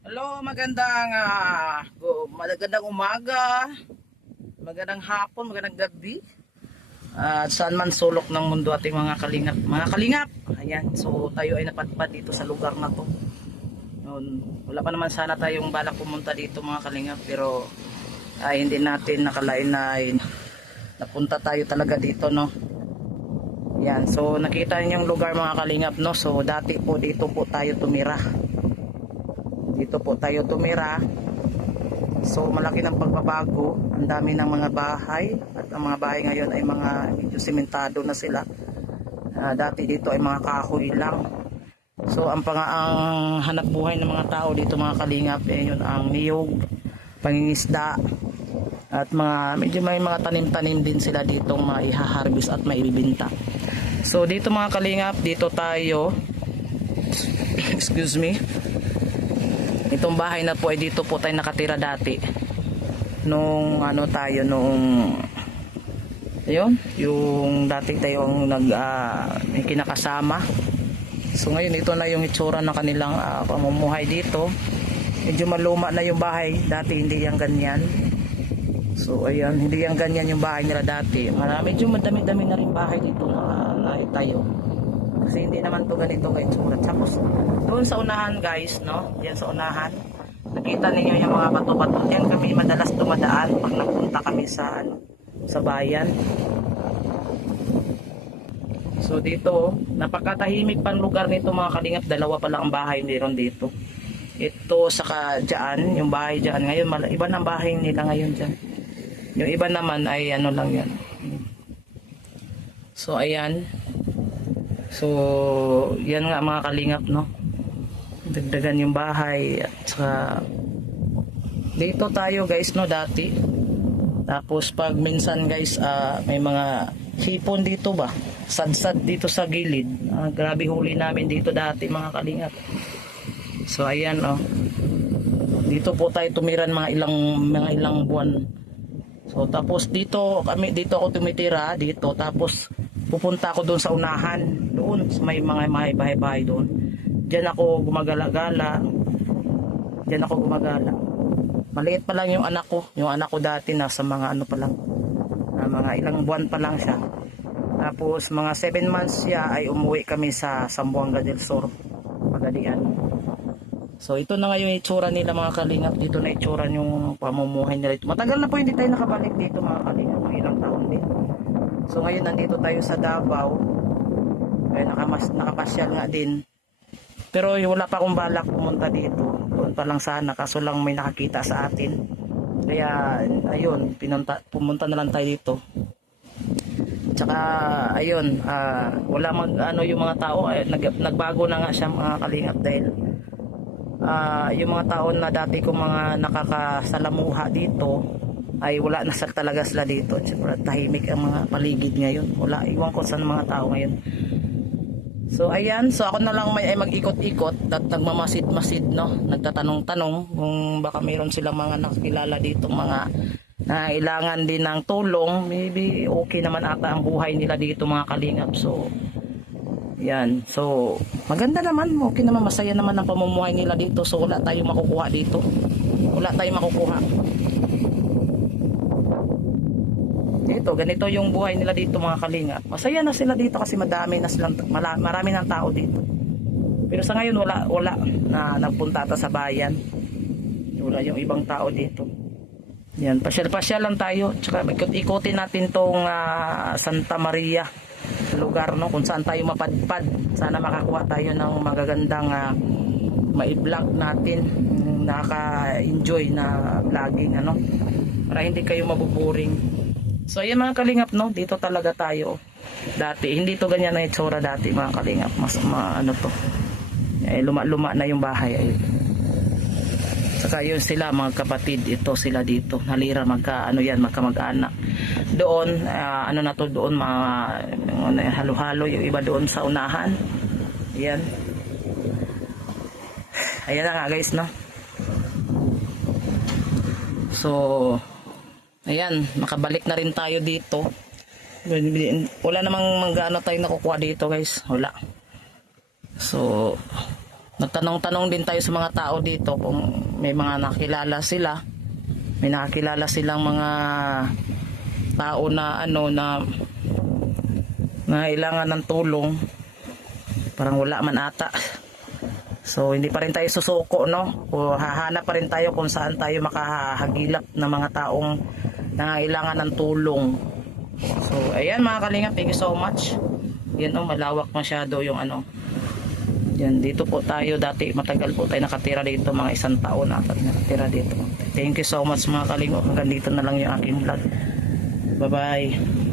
Hello, magandang gu- magandang umaga, magandang hapon, magandang gabi. At saan man sulok ng mundo ating mga kalingap. Mga kalingap, ayan. So tayo ay napadpad dito sa lugar na to. Noon, wala pa naman sana tayong balak pumunta dito mga kalingap pero ay hindi natin nakalain na ay napunta tayo talaga dito no. Yan, so nakita niyo yung lugar mga kalingap no. So dati po dito po tayo tumira dito po tayo tumira. So malaki ng pagbabago. Ang dami ng mga bahay. At ang mga bahay ngayon ay mga medyo simentado na sila. Ah, dati dito ay mga kahoy lang. So ang pang ang hanap buhay ng mga tao dito mga kalingap eh, yun ang niyog pangingisda at mga medyo may mga tanim-tanim din sila dito mga ihaharvest at maibibinta so dito mga kalingap dito tayo. Excuse me Itong bahay na po ay dito po tayo nakatira dati. Nung ano tayo nung Ayun, yung dati tayong nag may kinakasama. So ngayon ito na yung itsura ng kanilang ah, pamumuhay dito. Medyo maluma na yung bahay, dati hindi yan ganyan. So ayan, hindi yan ganyan yung bahay nila dati. Marami, medyo madami-dami na rin bahay dito na naitayo. Kasi hindi naman to ganito kay tsura. Tapos doon sa unahan guys, no? Diyan sa unahan. Nakita ninyo yung mga bato-bato. Diyan kami madalas dumadaan pag nagpunta kami sa ano, sa bayan. So dito, napakatahimik pang lugar nito mga kalingap. Dalawa pa lang ang bahay meron dito. Ito saka dyan, yung bahay dyan. Ngayon, iba ng bahay nila ngayon dyan. Yung iba naman ay ano lang yan. So ayan. So, yan nga mga kalingap, no? Dagdagan yung bahay at saka dito tayo guys, no, dati. Tapos pag minsan guys, ah, may mga hipon dito ba? Sadsad dito sa gilid. Ah, grabe huli namin dito dati mga kalingap. So, ayan, oh. Dito po tayo tumiran mga ilang mga ilang buwan. So, tapos dito kami dito ako tumitira dito tapos pupunta ako doon sa unahan, doon sa may mga may bahay-bahay doon. Diyan ako gumagala-gala. Diyan ako gumagala. Maliit pa lang yung anak ko. Yung anak ko dati nasa mga ano pa lang. na mga ilang buwan pa lang siya. Tapos mga 7 months siya ay umuwi kami sa Sambuanga del Sur. Pagadian. So ito na nga yung itsura nila mga kalingap. Dito na itsura yung pamumuhay nila. Matagal na po hindi tayo nakabalik dito mga kalingap. Ilang taon din. So ngayon nandito tayo sa Davao. Kaya nakamas, nakapasyal nga din. Pero yung wala pa akong balak pumunta dito. Doon pa lang sana kaso lang may nakakita sa atin. Kaya ayun, pinunta, pumunta na lang tayo dito. Tsaka ayun, ah, wala mag ano yung mga tao ay, nag, nagbago na nga siya mga kalingap dahil ah, yung mga tao na dati kong mga nakakasalamuha dito ay wala na sa talaga sila dito. Siyempre, tahimik ang mga paligid ngayon. Wala, iwan ko sa mga tao ngayon. So, ayan. So, ako na lang may ay mag-ikot-ikot at nagmamasid-masid, no? Nagtatanong-tanong kung baka mayroon silang mga nakilala dito, mga nangailangan din ng tulong. Maybe okay naman ata ang buhay nila dito, mga kalingap. So, yan. So, maganda naman. Okay naman. Masaya naman ang pamumuhay nila dito. So, wala tayong makukuha dito. Wala tayong makukuha. Dito, ganito yung buhay nila dito mga kalinga. Masaya na sila dito kasi madami na silang, marami ng tao dito. Pero sa ngayon wala, wala na nagpunta ata sa bayan. Wala yung ibang tao dito. Yan, pasyal-pasyal lang tayo. Tsaka ikot-ikotin natin tong ah, Santa Maria lugar no kung saan tayo mapadpad. Sana makakuha tayo ng magagandang ah, mai-vlog natin nakaka-enjoy na vlogging ano para hindi kayo mabuboring So ayan mga kalingap no, dito talaga tayo. Dati, hindi to ganyan na itsura dati mga kalingap. Mas ma, ano to. Eh, luma-luma na yung bahay. Ayun. Saka yun sila mga kapatid, ito sila dito. Nalira magka, ano yan, magka mag-anak. Doon, ah, ano na to doon, mga ano halo-halo, yung iba doon sa unahan. Ayan. Ayan na nga guys, no. So, Ayan, makabalik na rin tayo dito. Wala namang mga ano tayo nakukuha dito guys. Wala. So, Nagtanong-tanong din tayo sa mga tao dito kung may mga nakilala sila. May nakilala silang mga tao na ano na nangailangan ng tulong. Parang wala man ata. So hindi pa rin tayo susuko no. O hahanap pa rin tayo kung saan tayo makahagilap ng mga taong nangailangan ng tulong. So ayan mga kalingap, thank you so much. Yan oh, malawak masyado yung ano. Yan, dito po tayo dati matagal po tayo nakatira dito, mga isang taon na nakatira dito. Thank you so much mga kalingap. Hanggang dito na lang yung aking vlog. Bye bye.